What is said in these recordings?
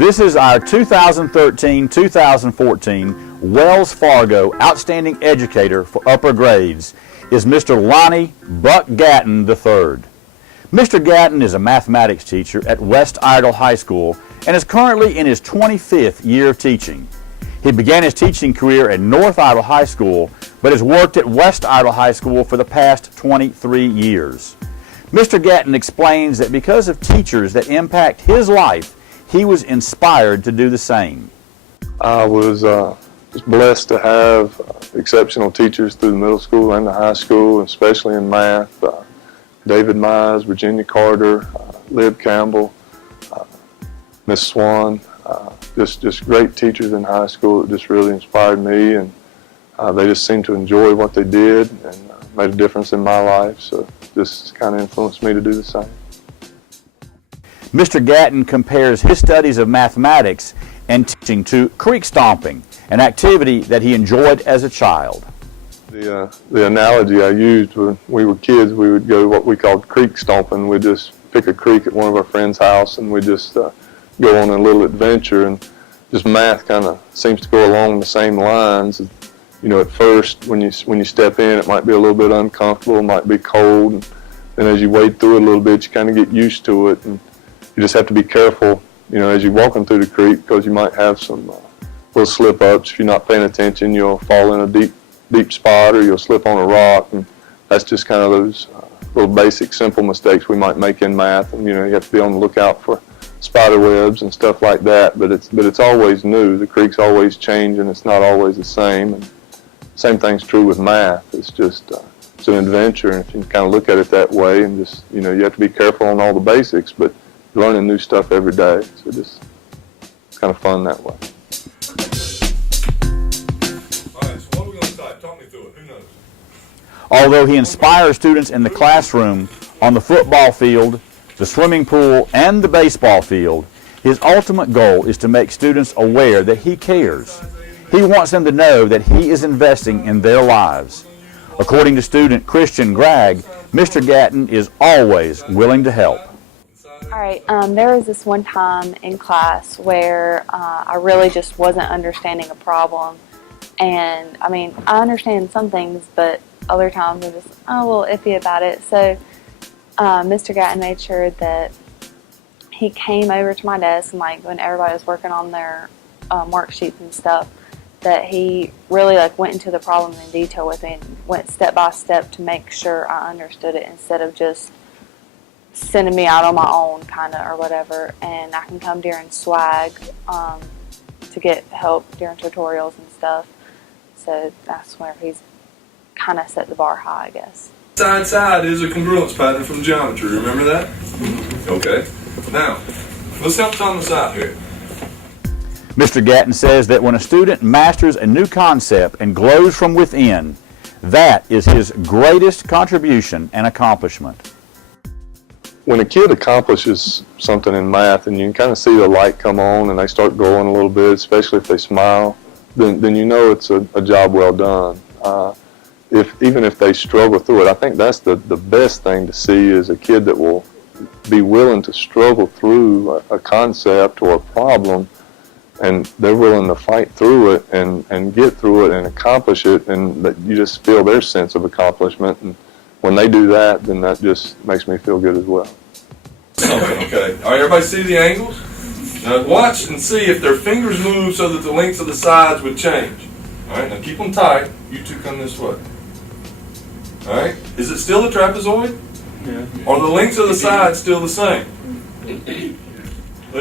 This is our 2013-2014 Wells Fargo Outstanding Educator for Upper Grades is Mr. Lonnie Buck Gatton III. Mr. Gatton is a mathematics teacher at West Iredell High School and is currently in his 25th year of teaching. He began his teaching career at North Iredell High School, but has worked at West Iredell High School for the past 23 years. Mr. Gatton explains that because of teachers that impact his life, he was inspired to do the same. I was just blessed to have exceptional teachers through the middle school and the high school, especially in math. David Mize, Virginia Carter, Lib Campbell, Miss Swan, just great teachers in high school that just really inspired me, and they just seemed to enjoy what they did and made a difference in my life, so just kind of influenced me to do the same. Mr. Gatton compares his studies of mathematics and teaching to creek stomping, an activity that he enjoyed as a child. The analogy I used when we were kids, we would go what we called creek stomping. We'd just pick a creek at one of our friends' house and we'd just go on a little adventure, and just math kind of seems to go along the same lines. You know, at first when you step in, it might be a little bit uncomfortable, it might be cold, and then as you wade through it a little bit, you kind of get used to it, and you just have to be careful, you know, as you're walking through the creek, because you might have some little slip-ups. If you're not paying attention, you'll fall in a deep spot, or you'll slip on a rock, and that's just kind of those little basic simple mistakes we might make in math. And you know, you have to be on the lookout for spider webs and stuff like that, but it's always new. The creek's always changing, it's not always the same, and same thing's true with math. It's just it's an adventure, and if you can kind of look at it that way, and just, you know, you have to be careful on all the basics, but you're learning new stuff every day, so just it's kind of fun that way. Although he inspires students in the classroom, on the football field, the swimming pool, and the baseball field, his ultimate goal is to make students aware that he cares. He wants them to know that he is investing in their lives. According to student Christian Gregg, Mr. Gatton is always willing to help. All right, there was this one time in class where I really just wasn't understanding a problem. And I mean, I understand some things, but other times I'm just a little iffy about it. So Mr. Gatton made sure that he came over to my desk, and like when everybody was working on their worksheets and stuff, that he really like went into the problem in detail with me and went step by step to make sure I understood it, instead of just sending me out on my own kind of or whatever. And I can come during swag to get help during tutorials and stuff. So that's where he's kind of set the bar high, I guess. Side is a congruence pattern from geometry. Remember that? Okay. Now, let's help Thomas out here. Mr. Gatton says that when a student masters a new concept and glows from within, that is his greatest contribution and accomplishment. When a kid accomplishes something in math and you can kind of see the light come on and they start glowing a little bit, especially if they smile, then you know it's a job well done. Even if they struggle through it, I think that's the best thing to see, is a kid that will be willing to struggle through a concept or a problem, and they're willing to fight through it and get through it and accomplish it, and that you just feel their sense of accomplishment. And when they do that, then that just makes me feel good as well. Okay. All right, everybody see the angles? Now watch and see if their fingers move so that the lengths of the sides would change. All right, now keep them tight. You two come this way. All right, is it still a trapezoid? Yeah. Are the lengths of the sides still the same? They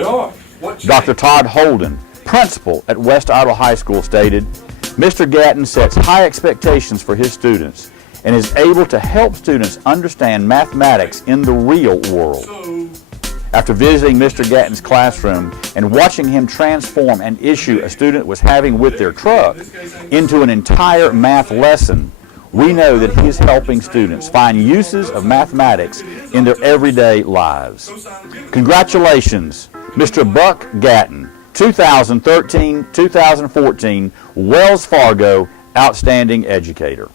are. What Dr. Todd Holden, principal at West Iredell High School, stated, Mr. Gatton sets high expectations for his students and is able to help students understand mathematics in the real world. After visiting Mr. Gatton's classroom and watching him transform an issue a student was having with their truck into an entire math lesson, we know that he is helping students find uses of mathematics in their everyday lives. Congratulations, Mr. Buck Gatton, 2013-2014 Wells Fargo Outstanding Educator.